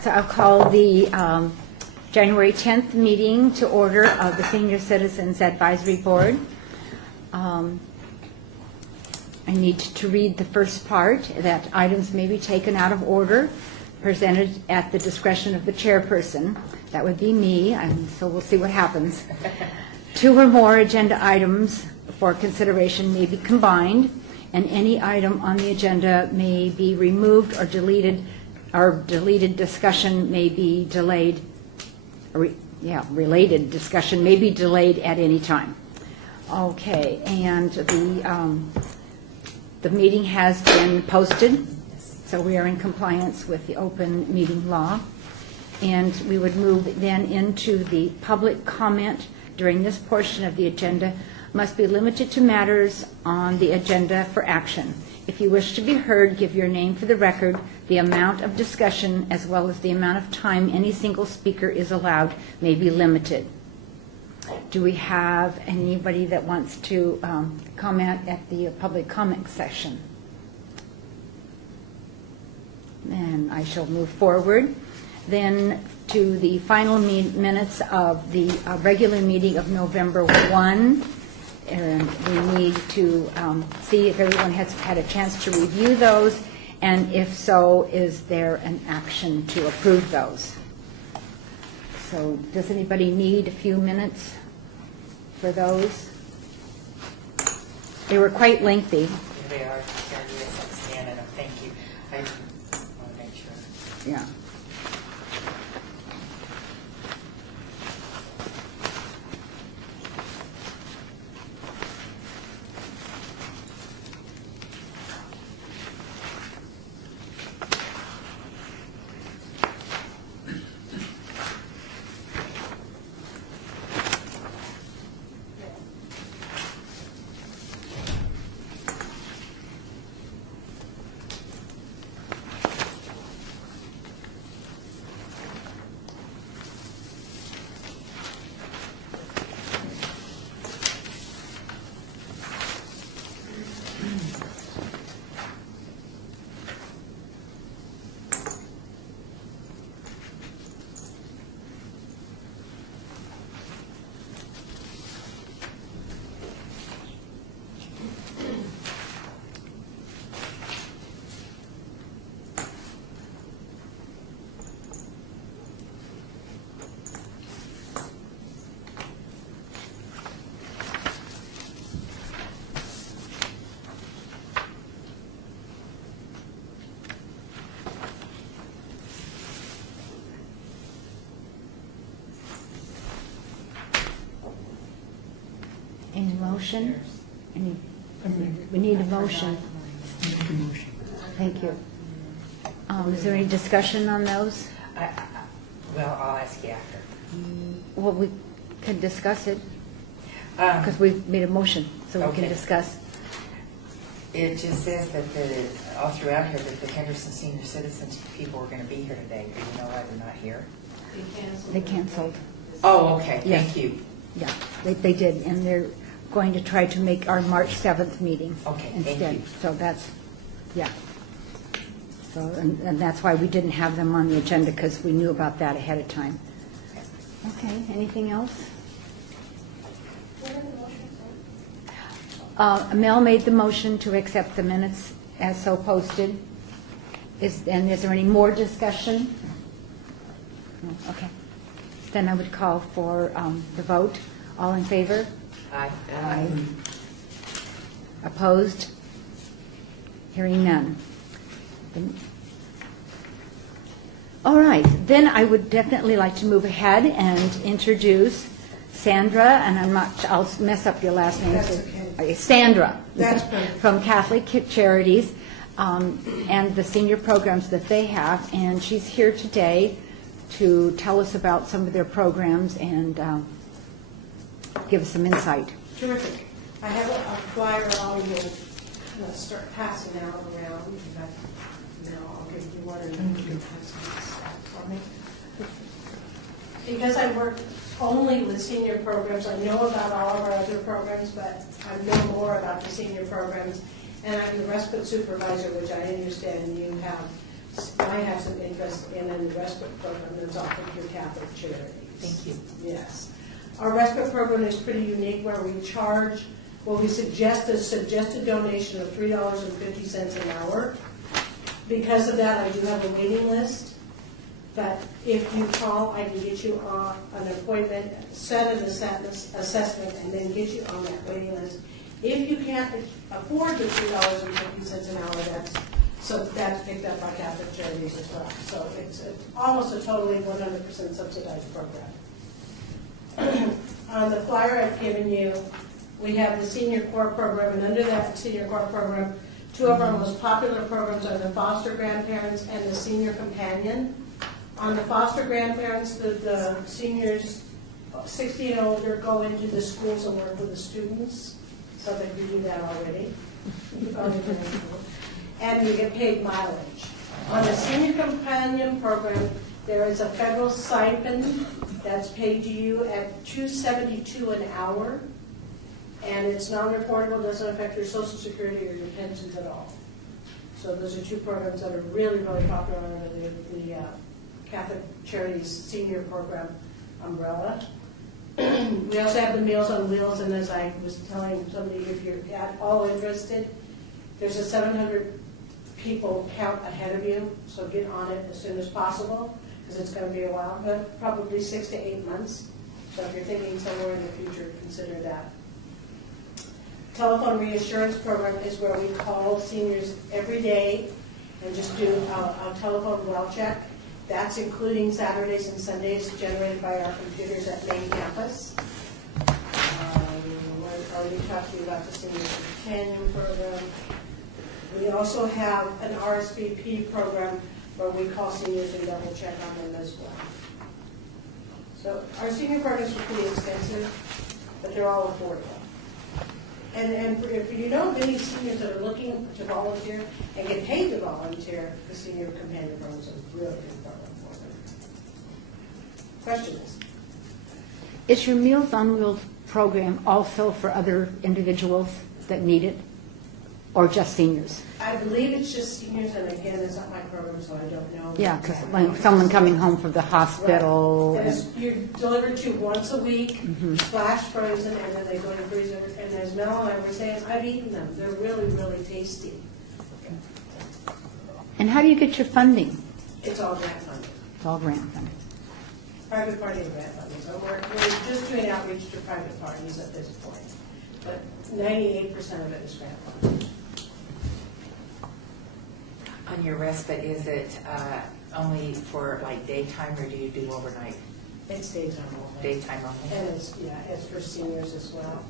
So I'll call the January 10th meeting to order of the Senior Citizens Advisory Board. I need to read the first part, that items may be taken out of order, presented at the discretion of the chairperson. That would be me, and so we'll see what happens. 2 or more agenda items for consideration may be combined, and any item on the agenda may be removed or deleted, or deleted discussion may be delayed, related discussion may be delayed at any time. Okay, and the meeting has been posted, so we are in compliance with the open meeting law. And we would move then into the public comment during this portion of the agenda must be limited to matters on the agenda for action. If you wish to be heard, give your name for the record. The amount of discussion as well as the amount of time any single speaker is allowed may be limited. Do we have anybody that wants to comment at the public comment session? And I shall move forward then to the final minutes of the regular meeting of November 1. And we need to see if everyone has had a chance to review those, and if so, is there an action to approve those? So does anybody need a few minutes for those? They were quite lengthy. They are. Yes, I'm standing up. Thank you. I want to make sure. Yeah. Any motion? We need a motion. Thank you. Is there any discussion on those? Well, I'll ask you after. Well, we can discuss it because we've made a motion, so we can discuss. It just says that all throughout here that the Henderson Senior Citizens people are going to be here today. Do you know why they're not here? They canceled. Oh, okay. Yes. Thank you. Yeah, they did, and they're going to try to make our March 7th meeting instead. Thank you. So that's, yeah. So, and that's why we didn't have them on the agenda, because we knew about that ahead of time. Okay, anything else? Mel made the motion to accept the minutes as so posted. And is there any more discussion? No, okay. Then I would call for the vote. All in favor? Aye. Aye. Opposed? Hearing none. All right. Then I would definitely like to move ahead and introduce Sandra, and I'll mess up your last name. That's okay. Sandra. That's perfect. From Catholic Charities and the senior programs that they have. And she's here today to tell us about some of their programs and give us some insight. Terrific. I have a flyer I'll start passing out around. I'll give you one and then you can pass it for me. Because I work only with senior programs, I know about all of our other programs, but I know more about the senior programs. And I'm the respite supervisor, which I understand you have might have some interest in the respite program that's offered through Catholic Charities. Thank you. Yes. Our respite program is pretty unique where we charge, we suggest a suggested donation of $3.50 an hour. Because of that, I do have a waiting list. But if you call, I can get you on an appointment, set an assessment, and then get you on that waiting list. If you can't afford the $3.50 an hour, that's picked up by Catholic Charities as well. So it's almost a totally 100% subsidized program. On the flyer I've given you, we have the Senior Core Program, and under that Senior Core Program, two of our most popular programs are the Foster Grandparents and the Senior Companion. On the Foster Grandparents, the seniors 60 and older go into the schools and work with the students, so that you do that already. And you get paid mileage. On the Senior Companion Program, there is a federal stipend that's paid to you at $2.72 an hour, and it's non-reportable, doesn't affect your Social Security or your pensions at all. So those are two programs that are really, really popular under the Catholic Charities Senior Program umbrella. We also have the Meals on Wheels, and as I was telling somebody, if you're at all interested, there's a 700 people count ahead of you, so get on it as soon as possible, because it's going to be a while, but probably 6 to 8 months. So if you're thinking somewhere in the future, consider that. Telephone reassurance program is where we call seniors every day and just do a telephone well check. That's including Saturdays and Sundays generated by our computers at main campus. I already talked to you about the Senior Companion Program. We also have an RSVP program where we call seniors and double check on them as well. So our senior programs are pretty extensive, but they're all affordable. And if you know of any seniors that are looking to volunteer and get paid to volunteer, the Senior Companion Program is a really good program for them. Questions? Is your Meals on Wheels program also for other individuals that need it, or just seniors? I believe it's just seniors, and again, it's not my program, so I don't know. Yeah, because when someone coming home from the hospital. Right. And you're delivered to once a week, flash frozen, and then they go to freezer. And as Mel and I were saying, I've eaten them. They're really, really tasty. And how do you get your funding? It's all grant funded. It's all grant funded. Private party and grant funding. So we're just doing outreach to private parties at this point. But 98% of it is grant funded. On your respite, is it only for like daytime, or do you do overnight? It's daytime only. Daytime only. And it's for seniors as well.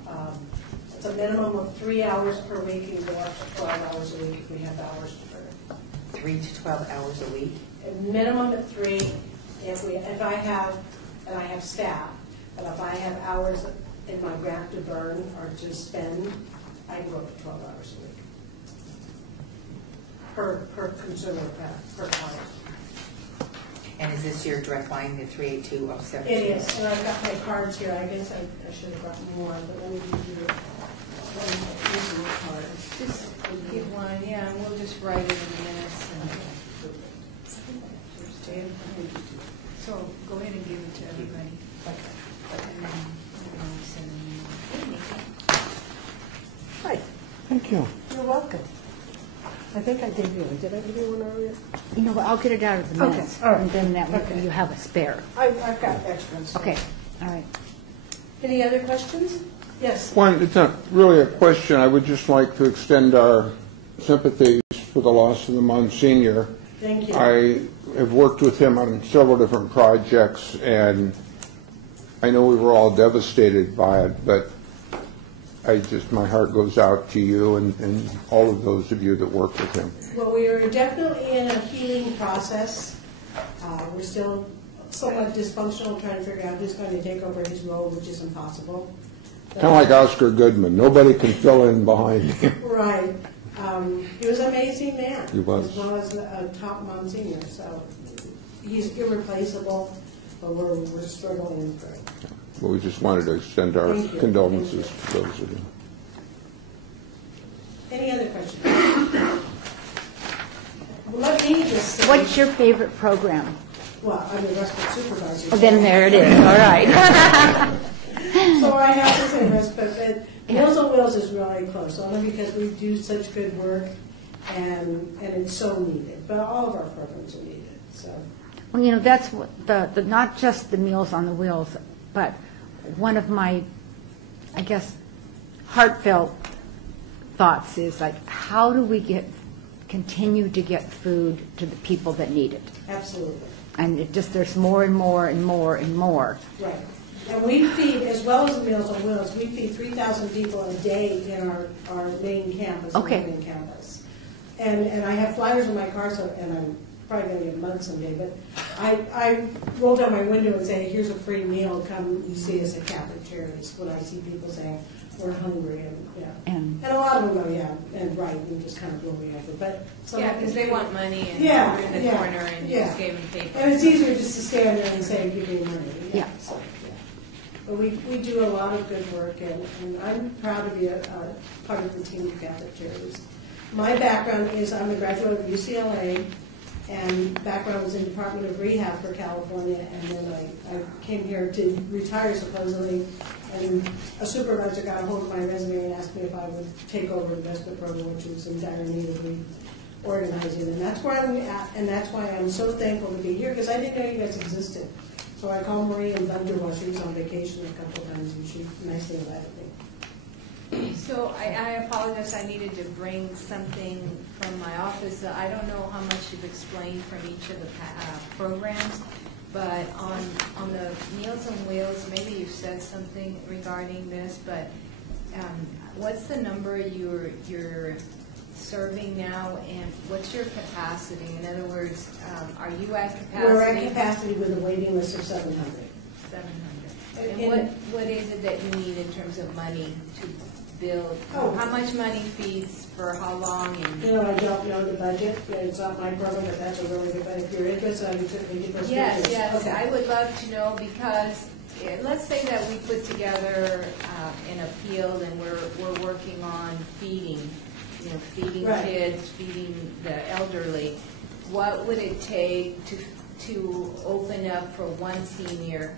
It's a minimum of 3 hours per week. You can go up to 12 hours a week if we have hours to burn. 3 to 12 hours a week? A minimum of 3. If I have, and I have staff, but if I have hours in my grant to burn or to spend, I can go up to 12 hours a week. Per consumer, per client. And is this your direct line, the 382-07? It is, and I've got my cards here. I guess I should have gotten more, but let me give you one cards. Just give one, yeah, and we'll just write it in minutes. So go ahead and give it to everybody. And then we'll send them. Hi. Thank you. You're welcome. I think I gave you one. Did I give you one earlier? You know what, I'll get it out of the Okay, minutes. all right. And then that way Okay. you have a spare. I've got extras. Okay, all right. Any other questions? Yes. One, it's not really a question. I would just like to extend our sympathies for the loss of the Monsignor. Thank you. I have worked with him on several different projects, and I know we were all devastated by it, but my heart goes out to you and all of those of you that work with him. Well, we are definitely in a healing process. We're still somewhat dysfunctional, trying to figure out who's going to take over his role, which is impossible. Kind of like Oscar Goodman. Nobody can fill in behind him. Right. He was an amazing man. He was. As well as a top Monsignor. So he's irreplaceable, but we're struggling through it. But we just wanted to extend our Thank you. condolences to those of you. Any other questions? let me just say. What's your favorite program? Well, I'm the respite supervisor. Oh, then there it is, all right. So I have to say this, but Meals on Wheels is really close, only because we do such good work, and it's so needed. But all of our programs are needed, so. Well, you know, that's what the not just the Meals on the Wheels, but one of my, I guess, heartfelt thoughts is like, how do we continue to get food to the people that need it? Absolutely. And it just, there's more and more and more and more. Right. And we feed, as well as the Meals on Wheels, we feed 3,000 people a day in our main campus, Okay. our main campus. And I have flyers in my car, so, and I'm probably going to get a mug someday, but I roll down my window and say, here's a free meal, come you see us at Catholic Charities, when I see people saying, we're hungry, and, yeah. And And a lot of them go, yeah, and right, and just kind of blow me over, but. some Yeah, of them- because they want money and Yeah, you're in the yeah, corner and you yeah. just gave them paper. And it's easier just to stand there and say, give me money. Yeah. So, yeah. But we do a lot of good work, and I'm proud to be a part of the team of Catholic Charities. My background is, I'm a graduate of UCLA, and background was in Department of Rehab for California, and then I came here to retire supposedly, and a supervisor got a hold of my resume and asked me if I would take over the respite program, which was in dire need of reorganizing, and that's where I'm at, and that's why I'm so thankful to be here, because I didn't know you guys existed. So I called Marie and Thunder while she was on vacation a couple times, and she nicely invited me. So I apologize, I needed to bring something from my office. I don't know how much you've explained from each of the programs, but on the Meals on Wheels, maybe you've said something regarding this, but what's the number you're serving now, and what's your capacity? In other words, are you at capacity? We're at capacity with a waiting list of 700. 700. And what is it that you need in terms of money to build? Oh. How much money feeds for how long? And You know, I don't know the budget, it's not my program, but that's a really good, but if you're interested, I can certainly get those yes, figures. yes, Okay. I would love to know, because let's say that we put together an appeal and we're working on feeding, feeding Right. kids, feeding the elderly. What would it take to open up for one senior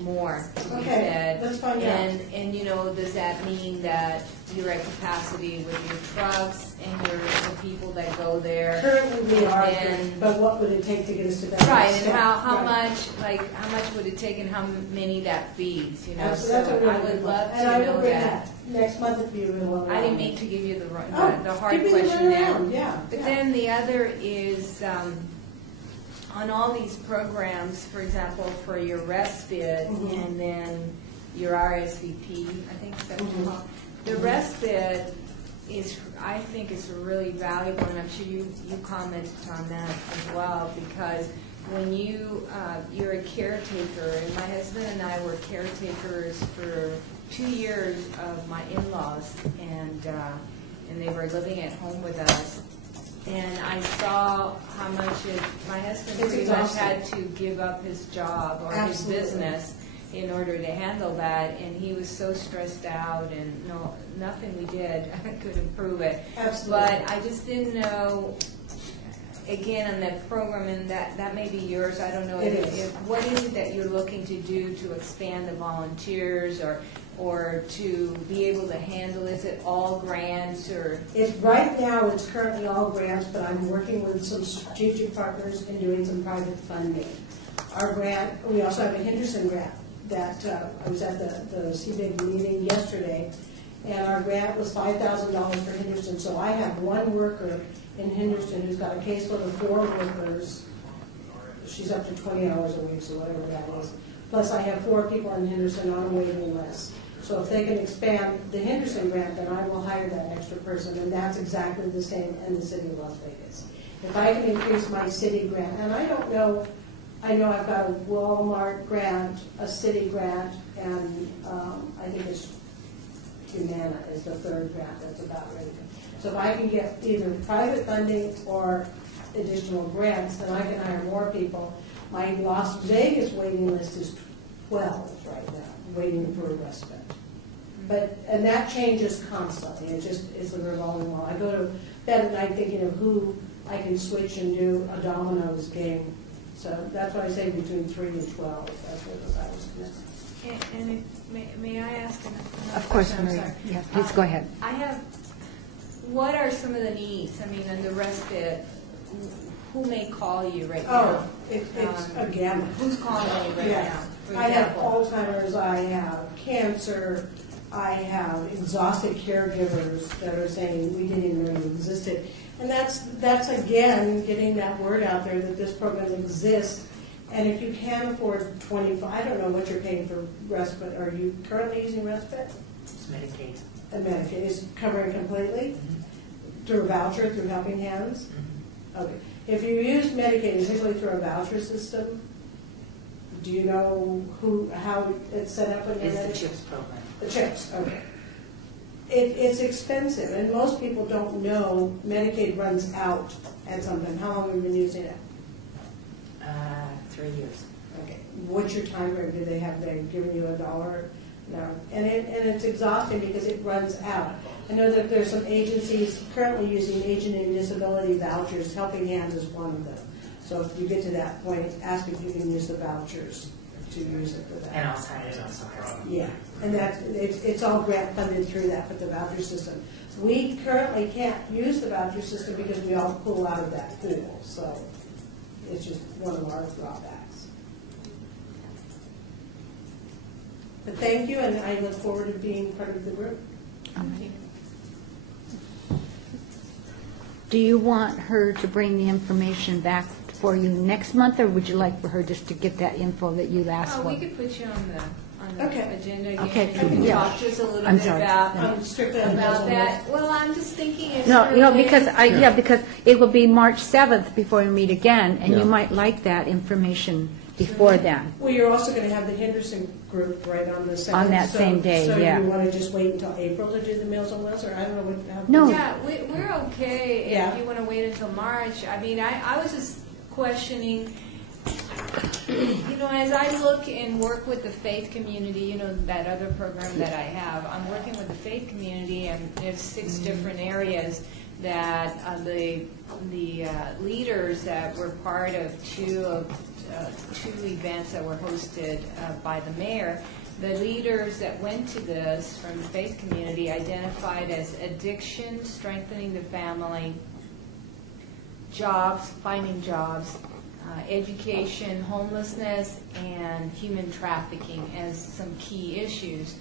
more to be Okay, fed? let's find out. And does that mean that you're at capacity with your trucks and the people that go there? Currently we are, And- but what would it take to get us to that? Right, next and step? how Right. much would it take and how many that feeds, That's So a really I good would one. love And I to will know bring that. next month if you will. I didn't mean to give you the Oh, hard give me the question there. runaround, yeah, But yeah. then the other is, on all these programs, for example, for your respite Mhm. and then your RSVP, I think is that what you Mhm. call it? The respite is, I think is really valuable, and I'm sure you commented on that as well, because when you're a caretaker, and my husband and I were caretakers for 2 years of my in-laws, and they were living at home with us. And I saw how much my husband It's pretty much exhausting. had to give up his job or Absolutely. his business in order to handle that, and he was so stressed out, and nothing we did could improve it. Absolutely. But I just didn't know, again, on that program, and that may be yours, I don't know. It is. What is it that you're looking to do to expand the volunteers or to be able to handle, is it all grants or? Right now, it's currently all grants, but I'm working with some strategic partners and doing some private funding. Our grant, we also have a Henderson grant that, I was at the CBIG meeting yesterday, and our grant was $5,000 for Henderson. So I have one worker in Henderson who's got a caseload of 4 workers. She's up to 20 hours a week, so whatever that is. Plus I have 4 people in Henderson on a waiting list. So if they can expand the Henderson grant, then I will hire that extra person, and that's exactly the same in the city of Las Vegas. If I can increase my city grant, and I don't know, I know I've got a Walmart grant, a city grant, and I think it's Humana is the 3rd grant that's about ready. So if I can get either private funding or additional grants, then I can hire more people. My Las Vegas waiting list is 12 right now, waiting for a respite. And that changes constantly. It's a revolving wall. I go to bed at night thinking of who I can switch and do a dominoes game. So that's why I say between 3 and 12, that's what I was gonna. And may I ask another Of course, question? I'm Maria. sorry. Yeah, please go ahead. I have, what are some of the needs? I mean, and the respite, who may call you right now? Oh, it's a gamut. Who's calling you right Yeah. now? For I have example? Alzheimer's, I have cancer, I have exhausted caregivers that are saying we didn't even know you existed. And that's again, getting that word out there that this program exists. And if you can afford 25, I don't know what you're paying for respite. Are you currently using respite? It's Medicaid. And Medicaid is covering completely through a voucher, through Helping Hands? Okay. If you use Medicaid, it's usually through a voucher system. Do you know how it's set up in your It's the Medicaid? CHIPS program. The CHIPS, okay. It's expensive, and most people don't know Medicaid runs out at some time. How long have you been using it? 3 years. Okay. What's your time frame? Do they have, they given you $1? No. And it's exhausting because it runs out. I know that there's some agencies currently using aging and disability vouchers. Helping Hands is one of them. So if you get to that point, ask if you can use the vouchers to use it for that. And Alzheimer's also has. Yeah, and it's all grant funded through that with the voucher system. We currently can't use the voucher system because we all pull out of that pool, so it's just one of our drawbacks. But thank you, and I look forward to being part of the group. Do you want her to bring the information back for you next month, or would you like for her just to get that info that you asked Oh, for? we could put you on the Okay. agenda again. Okay, You can yeah. talk to us a little I'm bit sorry. about Strictly on those that. Well, I'm just thinking it's No, early. because it will be March 7th before we meet again, and Yeah. you might like that information before then. Well, you're also going to have the Henderson group right on the 7th. On that same day, yeah. So you want to just wait until April to do the Meals on Wheels, or I don't know what? How No. Yeah, we're okay Yeah. if you want to wait until March. I mean, I was just questioning, you know, as I look and work with the faith community, you know, that other program that I have, I'm working with the faith community, and there's 6 different areas that the leaders that were part of two events that were hosted by the mayor, the leaders that went to this from the faith community identified as addiction, strengthening the family, jobs, finding jobs, education, homelessness, and human trafficking as some key issues.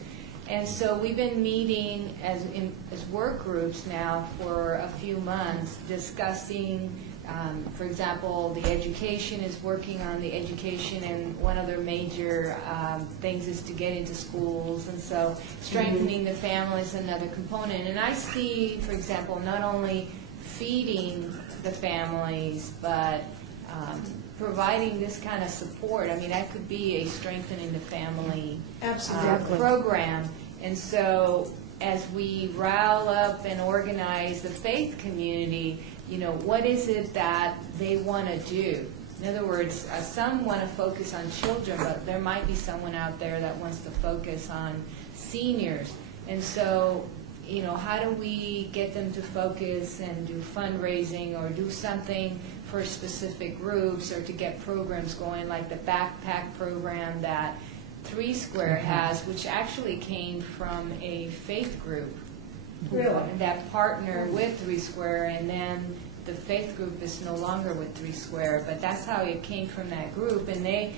And so we've been meeting as work groups now for a few months, discussing, for example, the education is working on the education, and one of their major things is to get into schools, and so strengthening the family is another component. And I see, for example, not only feeding the families, but providing this kind of support. I mean, that could be a strengthening the family Absolutely. program. And so as we rile up and organize the faith community, you know, what is it that they want to do? In other words, some want to focus on children, but there might be someone out there that wants to focus on seniors. And so, you know, how do we get them to focus and do fundraising or do something for specific groups, or to get programs going like the backpack program that 3 Square has, which actually came from a faith group Really? that partnered with 3 Square, and then the faith group is no longer with 3 Square, but that's how it came from that group. And they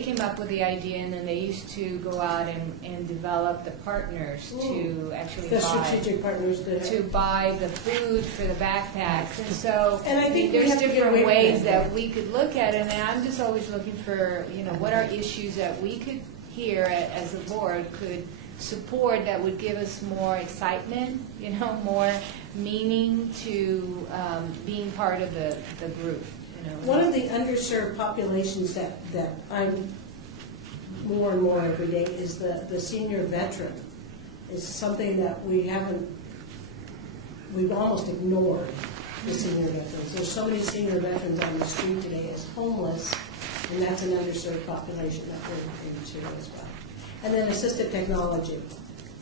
came up with the idea, and then they used to go out and develop the partners to actually The strategic partners that to buy the food for the backpacks. And so And I think we there's have to get different away from ways that. that we could look at it, and I'm just always looking for, you know, what are issues that we could here as a board could support that would give us more excitement, you know, more meaning to being part of the group, you know. One of the underserved populations that I'm more and more every day is the senior veteran. It's something that we've almost ignored, the senior veterans. There's so many senior veterans on the street today as homeless, and that's an underserved population that we're looking to as well. And then assistive technology.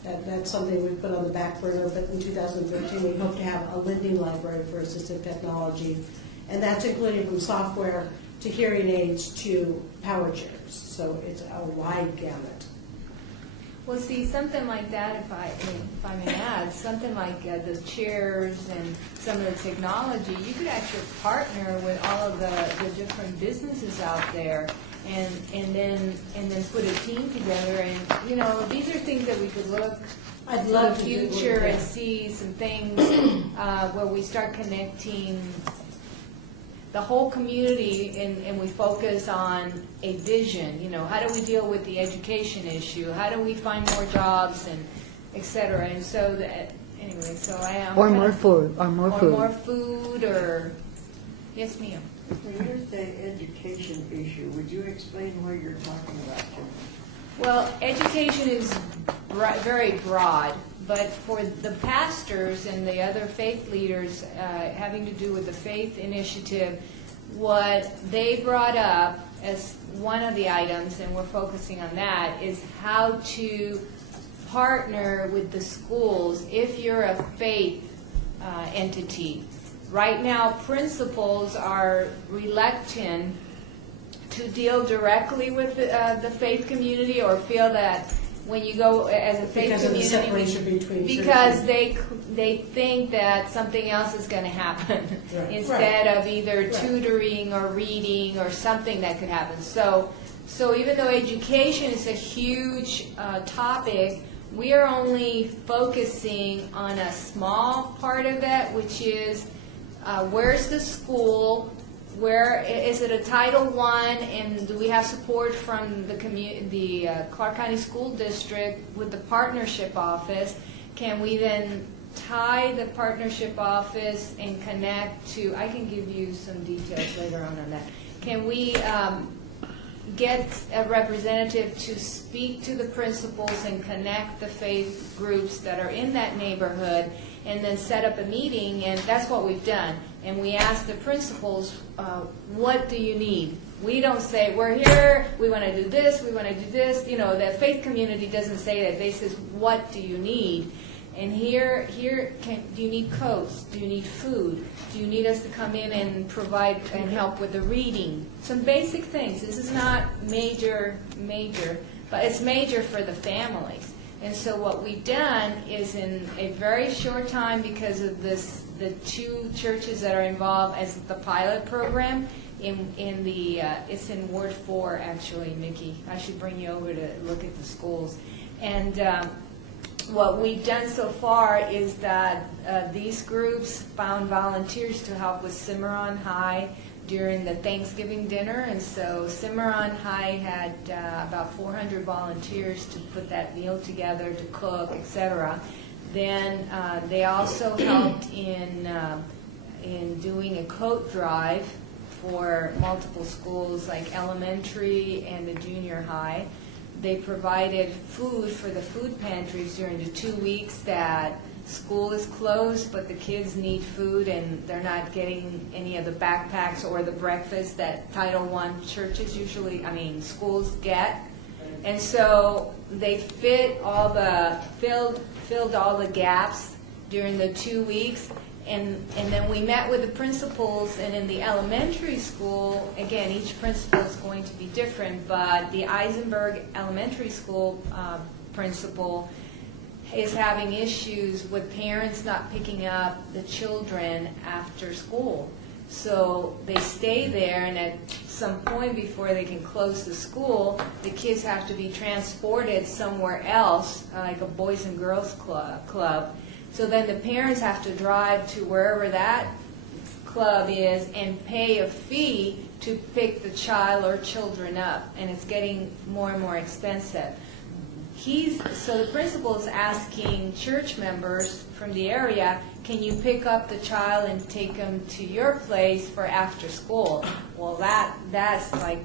That's something we put on the back burner, but in 2013 we hope to have a lending library for assistive technology And that's including from software to hearing aids to power chairs. So it's a wide gamut. Well, see, something like that, if I may add, something like the chairs and some of the technology, you could actually partner with all of the different businesses out there, and then put a team together. And these are things that we could look I'd to love the to do future that. and see some things where we start connecting the whole community, and we focus on a vision. How do we deal with the education issue? How do we find more jobs, and et cetera? And so anyway, so I am. Or more food, or more food. Or more food, or yes, ma'am. When you say education issue, would you explain what you're talking about, Jim? Well, education is very broad, but for the pastors and the other faith leaders having to do with the faith initiative, what they brought up as one of the items, and we're focusing on that, is how to partner with the schools if you're a faith entity. Right now, principals are reluctant to deal directly with the faith community, or feel that when you go as a faith Because of the community, separation between because church they think that something else is going to happen Right. instead of either Right. tutoring or reading or something that could happen. So even though education is a huge topic, we are only focusing on a small part of that, which is where's the school? Where is it a Title I, and do we have support from the Clark County School District with the partnership office? Can we then tie the partnership office and connect to? I can give you some details later on that. Can we get a representative to speak to the principals and connect the faith groups that are in that neighborhood, and then set up a meeting? And that's what we've done. And we ask the principals, what do you need? We don't say, we're here, we want to do this, we want to do this. The faith community doesn't say that. They say, what do you need? And here, do you need coats? Do you need food? Do you need us to come in and provide and help with the reading? Some basic things. This is not major, but it's major for the families. And so what we've done is, in a very short time, because of the two churches that are involved as the pilot program, it's in Ward 4, actually, Mickey. I should bring you over to look at the schools. And what we've done so far is that these groups found volunteers to help with Cimarron High during the Thanksgiving dinner, and so Cimarron High had about 400 volunteers to put that meal together, to cook, etc. Then they also helped in doing a coat drive for multiple schools, like elementary and the junior high. They provided food for the food pantries during the 2 weeks that school is closed, but the kids need food, and they're not getting any of the backpacks or the breakfast that Title I schools get. And so they filled all the gaps during the 2 weeks. And then we met with the principals, and in the elementary school, again, each principal is going to be different, but the Eisenberg Elementary School principal is having issues with parents not picking up the children after school. So they stay there, and at some point before they can close the school, the kids have to be transported somewhere else, like a Boys and Girls Club. So then the parents have to drive to wherever that club is and pay a fee to pick the child or children up, and it's getting more and more expensive. So the principal is asking church members from the area, can you pick up the child and take them to your place for after school? Well, that's like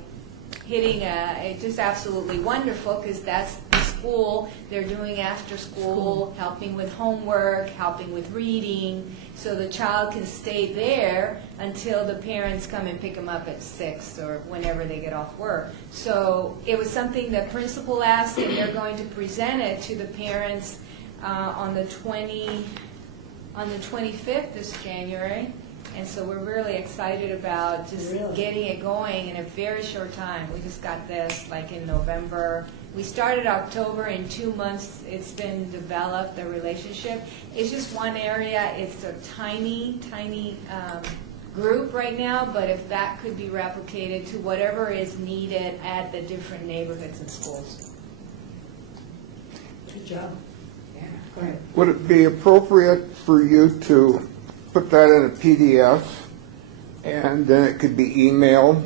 hitting it's just absolutely wonderful, because that's the school. They're doing after school, helping with homework, helping with reading, so the child can stay there until the parents come and pick them up at 6 or whenever they get off work. So it was something that principal asked, and they're going to present it to the parents on the 25th this January. And so we're really excited about just Really? getting it going in a very short time. We just got this like in November. We started October. In 2 months it's been developed, the relationship. It's just one area. It's a tiny group right now, but if that could be replicated to whatever is needed at the different neighborhoods and schools. Good job. Yeah. Go ahead. Would it be appropriate for you to put that in a PDF, and then it could be emailed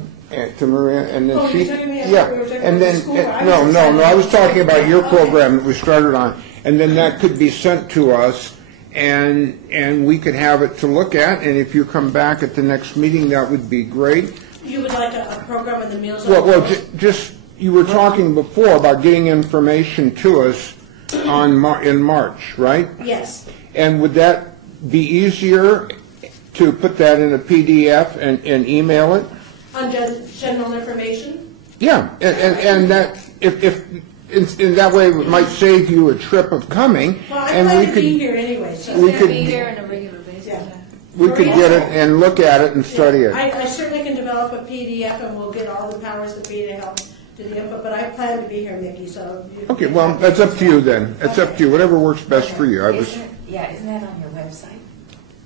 to Maria, and then Oh, she... you're talking about- Yeah, we were talking and about then, the school, right? no, I was talking about your Okay. program that we started on, and then that could be sent to us, and we could have it to look at, and if you come back at the next meeting, that would be great. You would like a program in the Meals on Well, Wheels? just, you were talking before about getting information to us in March, right? Yes. And would that be easier to put that in a PDF and email it? On general information? Yeah, and that, if, in that way, it might save you a trip of coming, Well, I and plan we to be could, here anyway, so. We It's could- going to be here on a regular basis. Yeah. we could get it and look at it and study it. I certainly can develop a PDF and we'll get all the powers that be to help do the input, but I plan to be here, Mickey, so. Okay, well, that's up to you then. It's up to you, whatever works best for you. I was, Isn't that on your website?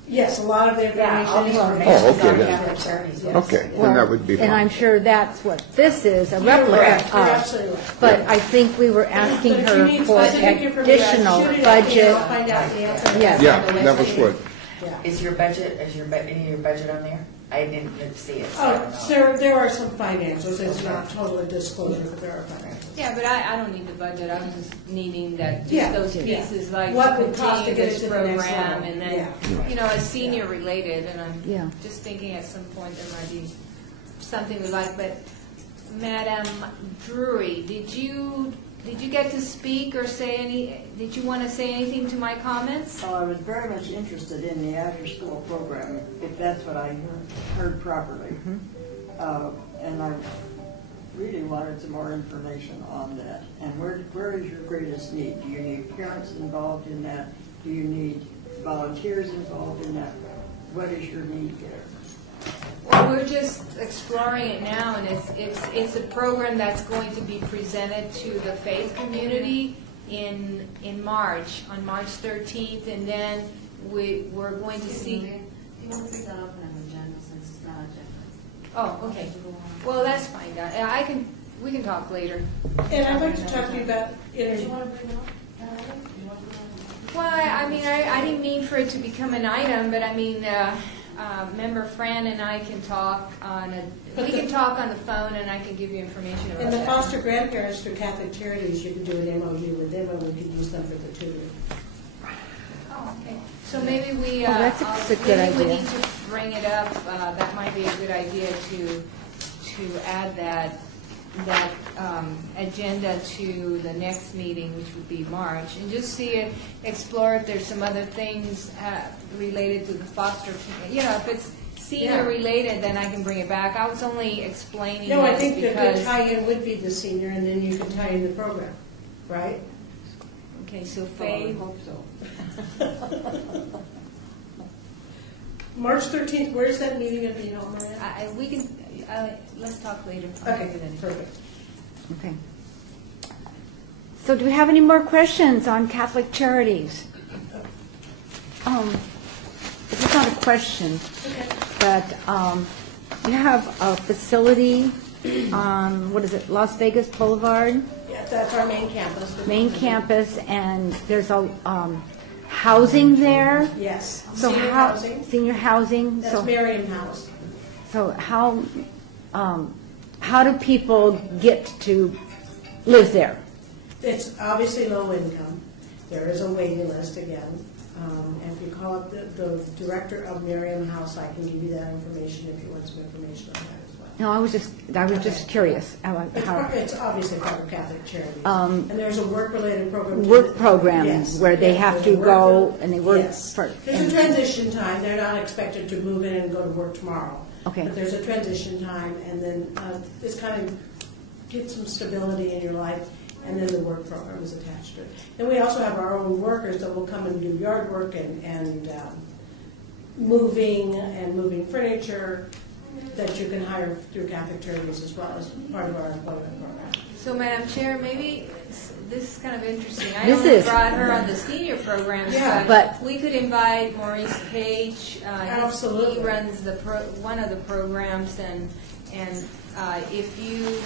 Yes, a lot of the Yeah, all the information is. information's okay, on then. Catholic Charities website. okay, then that would be And I'm fine. sure that's what this is, a You're replica right, you're of. absolutely right. But I think we were asking But if you her need for specific information, additional shoot it at me and budget. I'll find out the answer. Yes. Yeah, that was good. Yeah. Is your budget, any of your budget on there? I didn't see it, so I don't know. So there are some financials, it's not totally disclosure, but there are financials. Yeah, but I don't need the budget. I'm just needing that, Yeah, just those yeah. pieces, like What to would cost to continue get it this to the next program, level. and then, Yeah. you know, as senior related, and Yeah. I'm just thinking at some point there might be something we like, but Madam Drury, did you get to speak or say did you want to say anything to my comments? So I was very much interested in the after-school program, if that's what I heard properly. And I really wanted some more information on that. And where is your greatest need? Do you need parents involved in that? Do you need volunteers involved in that? What is your need there? Well, we're just exploring it now, and it's a program that's going to be presented to the faith community in March, on March 13th, and then we're going to see. You won't pick that up on the agenda since it's not agenda. Oh, okay. Well, that's fine. We can talk later. And I'd like to talk to you about energy. You want to bring it up? You want to bring it up? Well, I mean, I didn't mean for it to become an item, but I mean, Member Fran and I can talk we can talk on the phone, and I can give you information about And the that. foster grandparents through Catholic Charities, you can do an MOU with them, and we could use them for the tutoring. Oh, okay. So maybe we, Oh, that's a good maybe we idea. need to bring it up. That might be a good idea to add that agenda to the next meeting, which would be March, and just explore if there's some other things related to the foster. You know, if it's senior Yeah. related, then I can bring it back. I was only explaining No, I this think the good because. tie-in would be the senior, and then you can tie in the program, right? Okay, so I Faye. hope so. March 13th, where's that meeting going to be held, Maria? We can. Let's talk later. Okay, perfect. Okay. So do we have any more questions on Catholic Charities? It's not a question, but you have a facility on, what is it, Las Vegas Boulevard, Yeah, that's our main campus. main campus, and there's a housing there? Yes. So Senior how- housing. Senior housing? That's So Mariam House. So how do people get to live there? It's obviously low income. There is a waiting list again. And if you call up the director of Mariam House, I can give you that information if you want some information on that as well. No, I was just curious about how, It's obviously part of Catholic Charities. Um, And there's a work-related program. work programs Yes. where they Yes, have to there's a go work- and they work Yes. for. There's a transition time. They're not expected to move in and go to work tomorrow. Okay. But there's a transition time, and then it's kind of get some stability in your life, and then the work program is attached to it. And we also have our own workers that will come and do yard work and moving furniture that you can hire through Catholic Charities as well as part of our employment program. So, Madam Chair, maybe this is kind of interesting. I This only is. brought her on the senior programs, Yeah. But- we could invite Maurice Page. Absolutely. He runs one of the programs, and if you,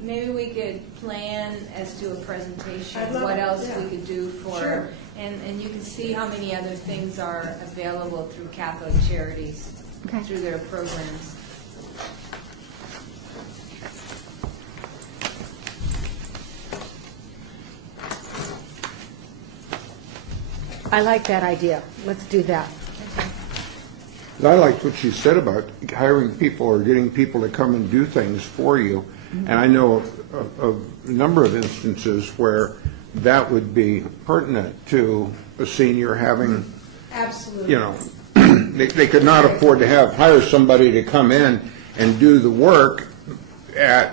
maybe we could plan as to a presentation, I'd love what it, else yeah. we could do for, Sure. and you can see how many other things are available through Catholic Charities, Okay. through their programs. I like that idea. Let's do that. I liked what she said about hiring people or getting people to come and do things for you. And I know of a number of instances where that would be pertinent to a senior having, Absolutely. you know, they could not afford to hire somebody to come in and do the work at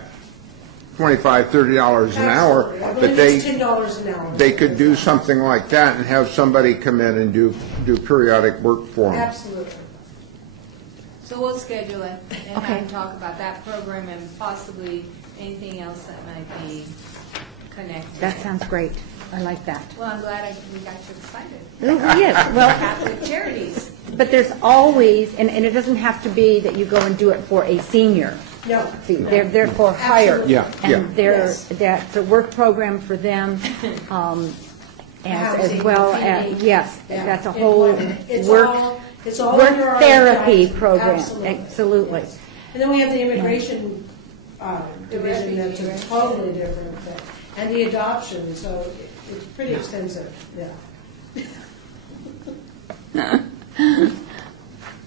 $25, $30 an hour, Absolutely. I but believe it's $10 an hour. they could do something like that and have somebody come in and do periodic work for them. Absolutely. So we'll schedule it and Okay. have talk about that program and possibly anything else that might be connected. That sounds great. I like that. Well, I'm glad we got you excited. Yes, well, Catholic Charities. but there's always, and it doesn't have to be that you go and do it for a senior. No. See, they're for hire. Absolutely. Yeah, And Yes. that's a work program for them, as Housing, well as, feeding. yes, Yeah. that's a whole It's work, all work under our therapy tax- program. Absolutely. Absolutely. Yes. And then we have the immigration division that's refugee, right? totally different, and the adoption, so it's pretty extensive, yeah.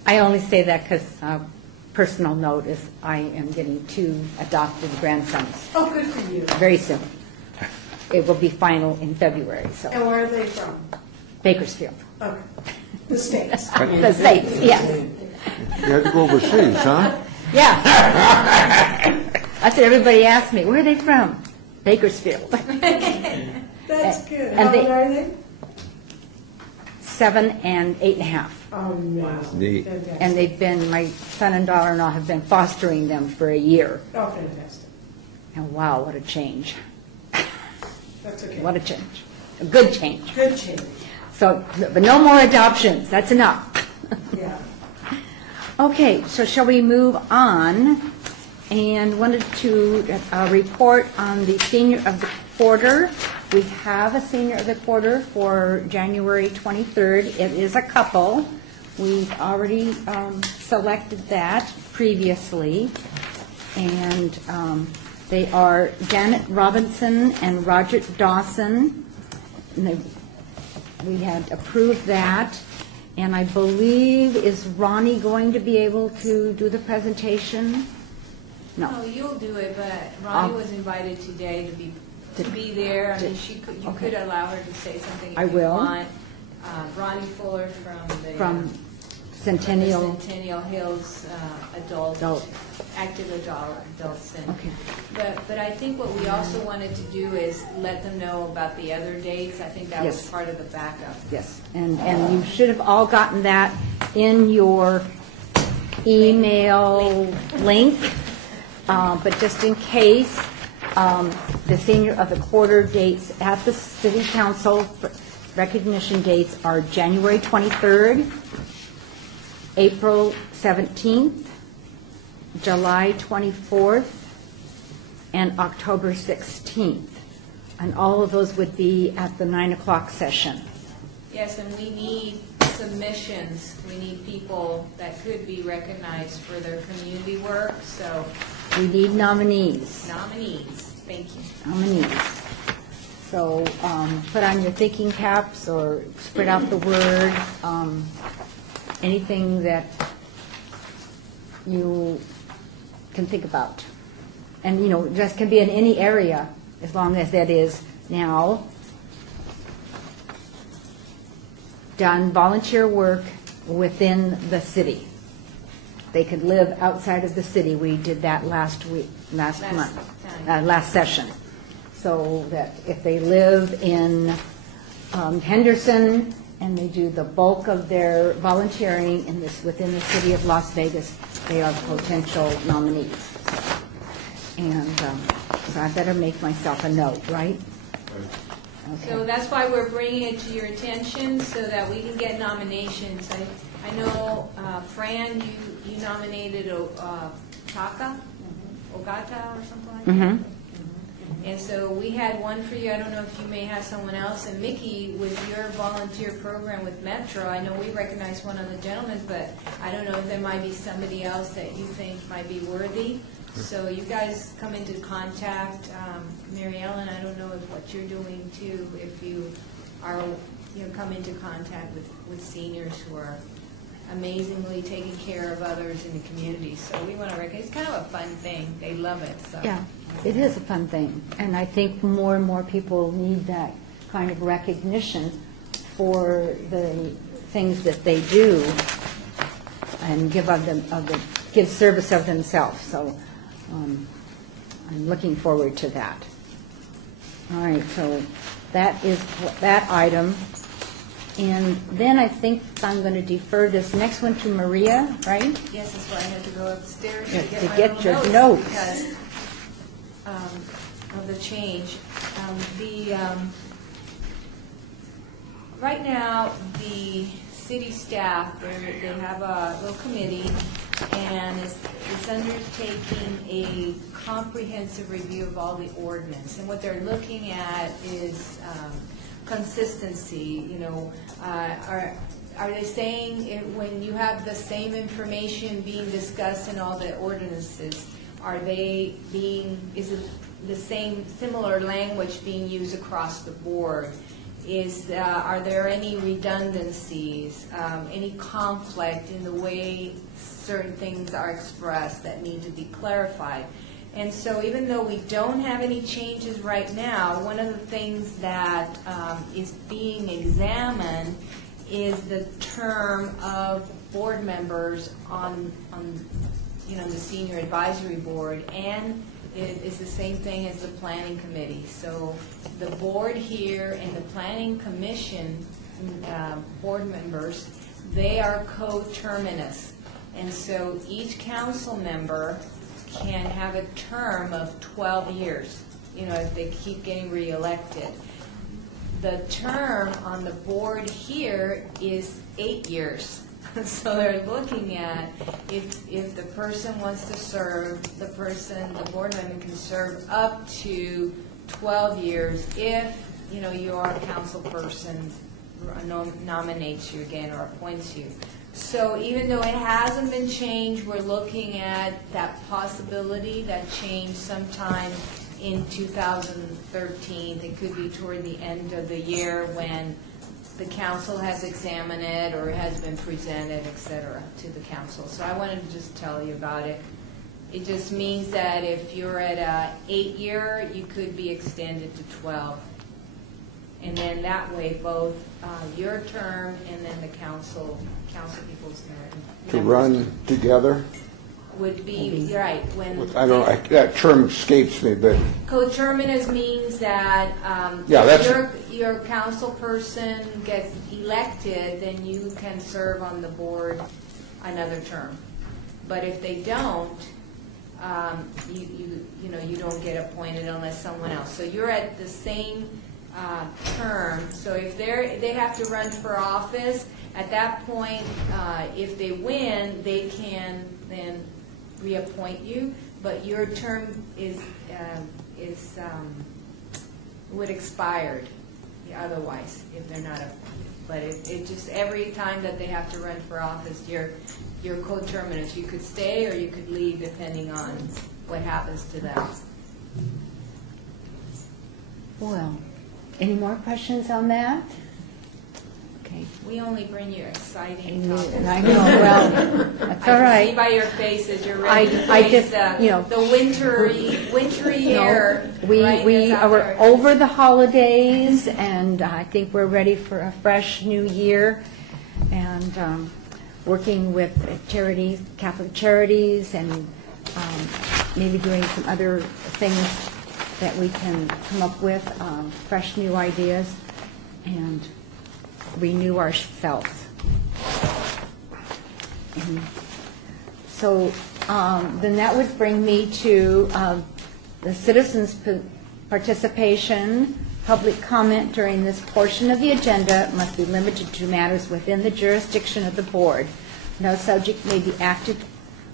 I only say that because personal note is I am getting 2 adopted grandsons Oh, good for you. very soon. It will be final in February, so And where are they from? Bakersfield. Okay, the States. The States, yes. You had to go overseas, huh? Yeah. That's what everybody asks me. Where are they from? Bakersfield. That's good. And How they- old are they? 7 and 8.5. Amazing. Neat. Fantastic. And they've been, my son and daughter-in-law have been fostering them for a year. Oh, fantastic. And wow, what a change. That's okay. What a change. A good change. Good change, So, but no more adoptions. That's enough. yeah. Okay, so shall we move on? And wanted to report on the senior of the quarter. We have a senior of the quarter for January 23rd. It is a couple. We've already selected that previously. And they are Janet Robinson and Roger Dawson. And we had approved that. And I believe, is Ronnie going to be able to do the presentation? No, No. you'll do it, but Ronnie Oh. was invited today to be there. I mean, you Okay. could allow her to say something I if you will. want. Ronnie Fuller From from Centennial. the Centennial Hills Adult. active adult center. Okay. But I think what we also wanted to do is let them know about the other dates. I think that was Yes. part of the backup. Yes, and you should have all gotten that in your email link. But just in case, the senior of the quarter dates at the city council recognition dates are January 23rd, April 17th, July 24th, and October 16th. And all of those would be at the 9 o'clock session. Yes, and we need submissions. We need people that could be recognized for their community work, so We need nominees. nominees. Thank you. Nominees. So put on your thinking caps or spread out the word, anything that you can think about. And, you know, just can be in any area, as long as that is now done volunteer work within the city. They could live outside of the city. We did that last Last month, time. last session. So that if they live in Henderson and they do the bulk of their volunteering within the city of Las Vegas. They are potential nominees. And so I better make myself a note, right? So Okay. that's why we're bringing it to your attention, so that we can get nominations. I know, Fran, you nominated Ogata or something like that? Mhm. And so we had one for you. I don't know if you may have someone else. And Mickey, with your volunteer program with Metro, I know we recognize one of the gentlemen, but I don't know if there might be somebody else that you think might be worthy. So you guys come into contact. Mary Ellen, I don't know if what you're doing too, if you are, come into contact with seniors who are amazingly taking care of others in the community. So we want to recognize, it's kind of a fun thing. They love it, so. Yeah, it is a fun thing. And I think more and more people need that kind of recognition for the things that they do and give service of themselves. So I'm looking forward to that. All right, so that is that item. And then I think I'm going to defer this next one to Maria, right? Yes, that's why I had to go upstairs Yeah, to get to my get little your notes. notes. Because of the change. Right now, the city staff, they have a little committee, and it's undertaking a comprehensive review of all the ordinance. And what they're looking at is consistency. Are they saying when you have the same information being discussed in all the ordinances, is it the same similar language being used across the board? Are there any redundancies, any conflict in the way certain things are expressed that need to be clarified? And so even though we don't have any changes right now, one of the things that is being examined is the term of board members on the senior advisory board, and it is the same thing as the planning committee. So the board here and the planning commission board members, they are coterminous. And so each council member can have a term of 12 years, if they keep getting reelected. The term on the board here is 8 years. So they're looking at if the person wants to serve, the board member can serve up to 12 years if, your council person nominates you again or appoints you. So even though it hasn't been changed, we're looking at that possibility that change sometime in 2013. It could be toward the end of the year when the council has examined it or has been presented, et cetera, to the council. So I wanted to just tell you about it. It just means that if you're at a 8-year, you could be extended to 12. And then that way, both your term and then the council people's To run together? would be, right, when. I don't know, that term escapes me, but Coterminous means that Yeah, that's- if your council person gets elected, then you can serve on the board another term. But if they don't, you don't get appointed unless someone else. So you're at the same term. So if they have to run for office, at that point, if they win, they can then reappoint you, but your term would expired otherwise if they're not but it just every time that they have to run for office, you're coterminous. You could stay or you could leave depending on what happens to them. Well, any more questions on that? Okay. We only bring you exciting And topics. I know, well, that's all I can see right. by your faces you're ready to I face just, the wintry air. We that's out are there. over the holidays, and I think we're ready for a fresh new year. And working with charities, Catholic Charities, and maybe doing some other things that we can come up with, fresh new ideas. And renew ourselves. And so then that would bring me to the citizens' participation. Public comment during this portion of the agenda must be limited to matters within the jurisdiction of the board. No subject may be acted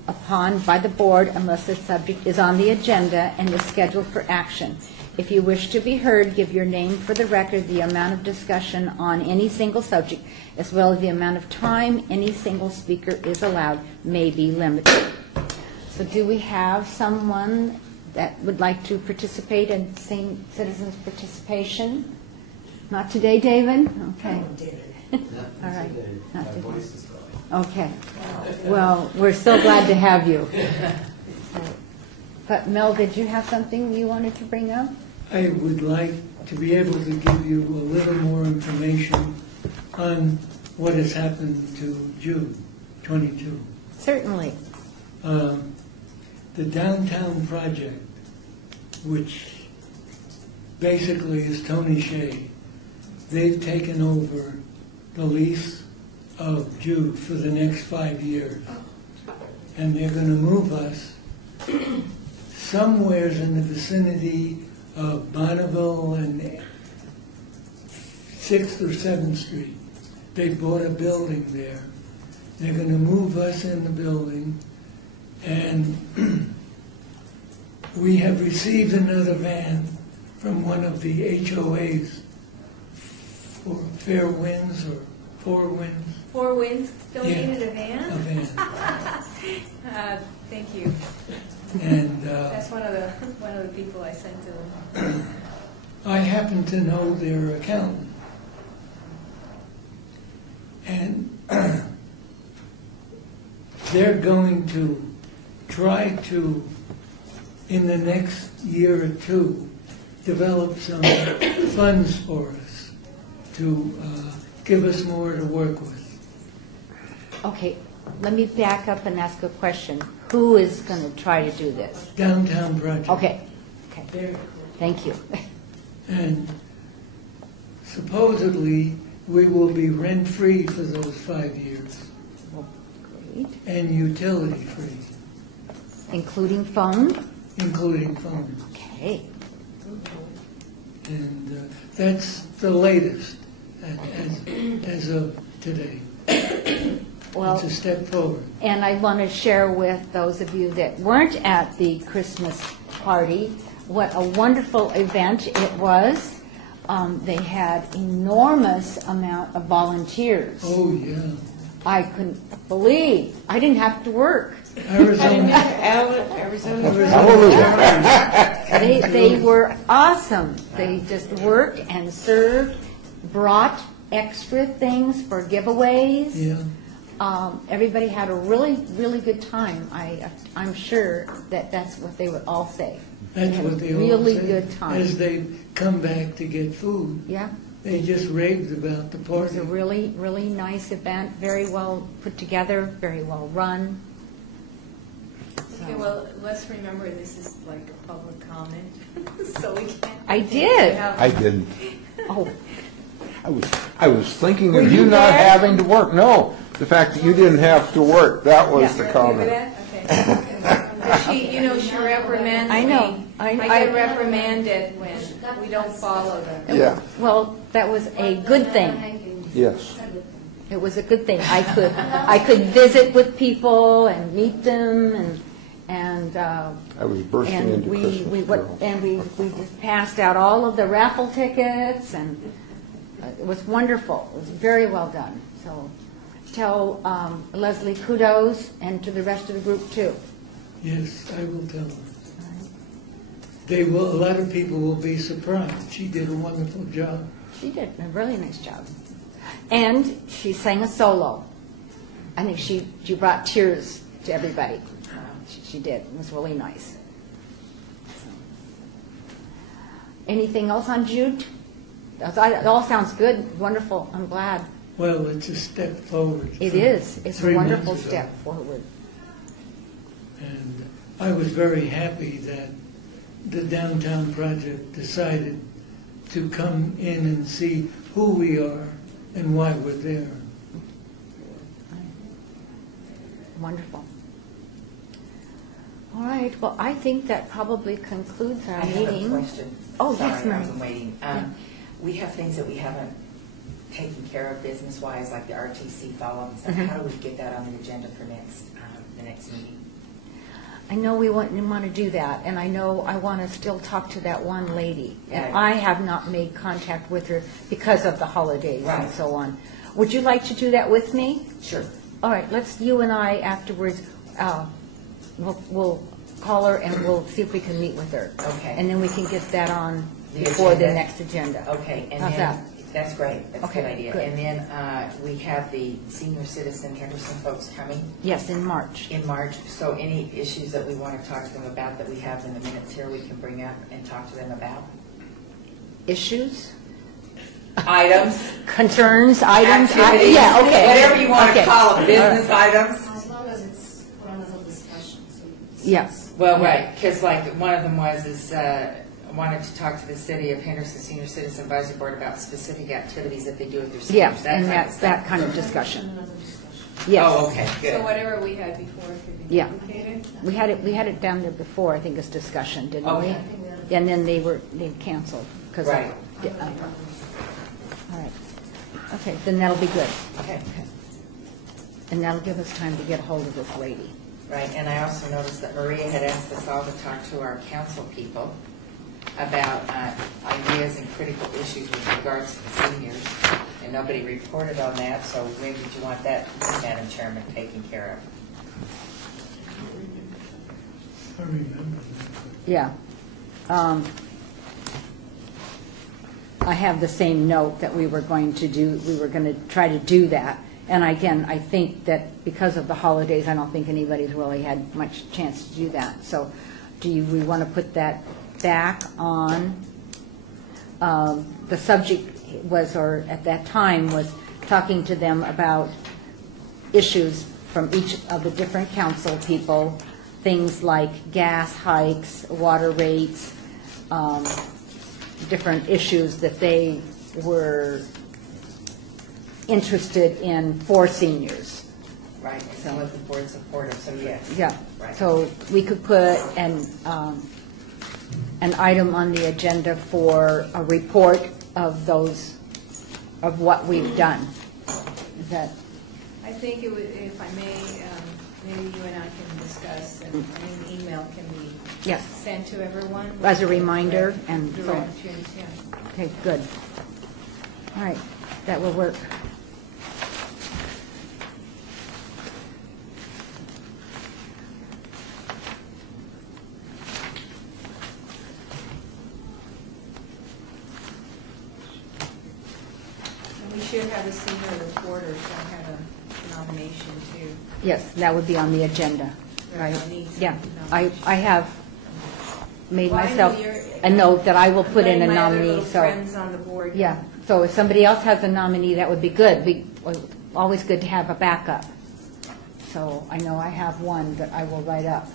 upon by the board unless the subject is on the agenda and is scheduled for action. If you wish to be heard, give your name for the record. The amount of discussion on any single subject, as well as the amount of time any single speaker is allowed, may be limited. So do we have someone that would like to participate in citizens' participation? Not today, David? Okay. All right. Not today. Okay. Well, we're so glad to have you. But Mel, did you have something you wanted to bring up? I would like to be able to give you a little more information on what has happened to Jude 22. Certainly. The downtown project, which basically is Tony Shea, they've taken over the lease of Jude for the next 5 years. And they're going to move us somewheres in the vicinity of Bonneville and 6th or 7th Street. They bought a building there. They're going to move us in the building, and we have received another van from one of the HOAs for Fair Winds or Four Winds. Four Winds donated Yeah, a van? A van. Thank you. And That's one of the people I sent to them. I happen to know their accountant. And they're going to try to, in the next year or two, develop some funds for us to give us more to work with. Okay, let me back up and ask a question. Who is going to try to do this? Downtown project. Okay. Thank you. And supposedly, we will be rent-free for those 5 years. Well, great. And utility-free, Including phone? including phone. Okay. And that's the latest as of today. Well, It's a step forward. and I want to share with those of you that weren't at the Christmas party what a wonderful event it was. They had enormous amount of volunteers. Oh, yeah. I couldn't believe I didn't have to work. Arizona. They were awesome. They just worked and served, brought extra things for giveaways. Yeah. Everybody had a really, really good time. I'm sure that that's what they would all say. That's had what a they all really say. good time. As they come back to get food, Yeah, they just raved about the it was party. a really, really nice event, very well put together, very well run. Okay, well, let's remember this is like a public comment, so we can't. I did. I didn't. Oh, I was thinking Were of you you not there? having to work. No, the fact that you didn't have to work, that was the Remember comment. that? Okay. She reprimands I know. me. I get reprimanded when we don't follow them. Yeah, well, that was a good thing. yes. It was a good thing. I could visit with people and meet them and I was bursting and into Christmas carols. we just passed out all of the raffle tickets, and it was wonderful. It was very well done. So tell Leslie kudos, and to the rest of the group too. Yes, I will tell them. They will. A lot of people will be surprised. She did a wonderful job. She did a really nice job, and she sang a solo. I think she brought tears to everybody. She did. It was really nice. Anything else on Jude? It all sounds good, wonderful. I'm glad. Well, it's a step forward. It from is. It's a 3 months wonderful ago. step forward. And I was very happy that the downtown project decided to come in and see who we are and why we're there. Wonderful. All right, well, I think that probably concludes our I meeting. have a question. Oh, Sorry, yes, ma'am. I've been waiting. We have things that we haven't taken care of business-wise, like the RTC follow-up and stuff. Mhm. How do we get that on the agenda for the next meeting? I know we want to do that, and I know I want to still talk to that one lady. And Right. I have not made contact with her because of the holidays and Right. so on. Would you like to do that with me? Sure. All right, you and I afterwards, we'll call her and we'll see if we can meet with her. Okay. And then we can get that on The before the agenda? next agenda. Okay, and How's then, that? that's great, that's a Okay, good idea. good. And then we have the senior citizen Henderson folks coming Yes, in March. in March, so any issues that we want to talk to them about that we have in the minutes here, we can bring up and talk to them about? Issues? Items, Concerns, items? activities, Yeah, okay. whatever you want to Okay. call them, business items. As long as it's one of the discussions. So it's- Yeah. Well, right, because like one of them wanted to talk to the city of Henderson Senior Citizen Advisory Board about specific activities that they do with their seniors. Yes, and kind of that stuff. kind of discussion. Another discussion. Yes. Oh, okay, So good. whatever we had before could be Yeah. duplicated? We had it down there before, I think, as discussion, didn't we? Okay. And then they canceled because of. Right. Yeah, all right. Okay, then that'll be good. Okay, And that'll give us time to get a hold of this lady. right, and I also noticed that Maria had asked us all to talk to our council people about ideas and critical issues with regards to the seniors, and nobody reported on that, so maybe you want that, Madam Chairman, taken care I remember Yeah. I have the same note that we were going to try to do that. And again, I think that because of the holidays, I don't think anybody's really had much chance to do that. So we want to put that back on? The subject was, or at that time, was talking to them about issues from each of the different council people, things like gas hikes, water rates, different issues that they were interested in for seniors. of. Right, and let the board support them, so yes. Yeah, Right. so we could put an item on the agenda for a report of what we've done. Is that, I think it would, if I may, maybe you and I can discuss, and an email can be yes, sent to everyone. as a reminder and so on. Directions, yeah. Okay, good. All right, that will work. And we should have a senior reporter, so I have a nomination too. Yes, that would be on the agenda, right? Right, needs Yeah, nomination. I have made Well, I know myself you're- a note that I will put in a My other nominee, little so. friends on the board. Yeah, so if somebody else has a nominee, that would be good. Always good to have a backup. So I know I have one that I will write up.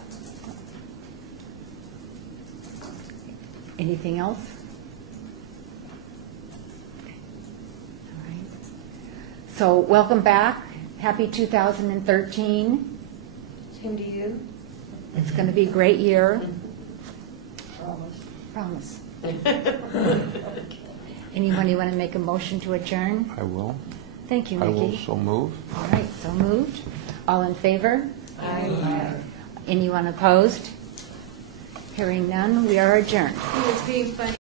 Anything else? All right. So welcome back. Happy 2013. Same to you. It's going to be a great year. Promise. Promise. Anybody want to make a motion to adjourn? I will. Thank you, I will Nikki. so move. All right, so moved. All in favor? Aye. Anyone opposed? Hearing none, we are adjourned. He was being funny.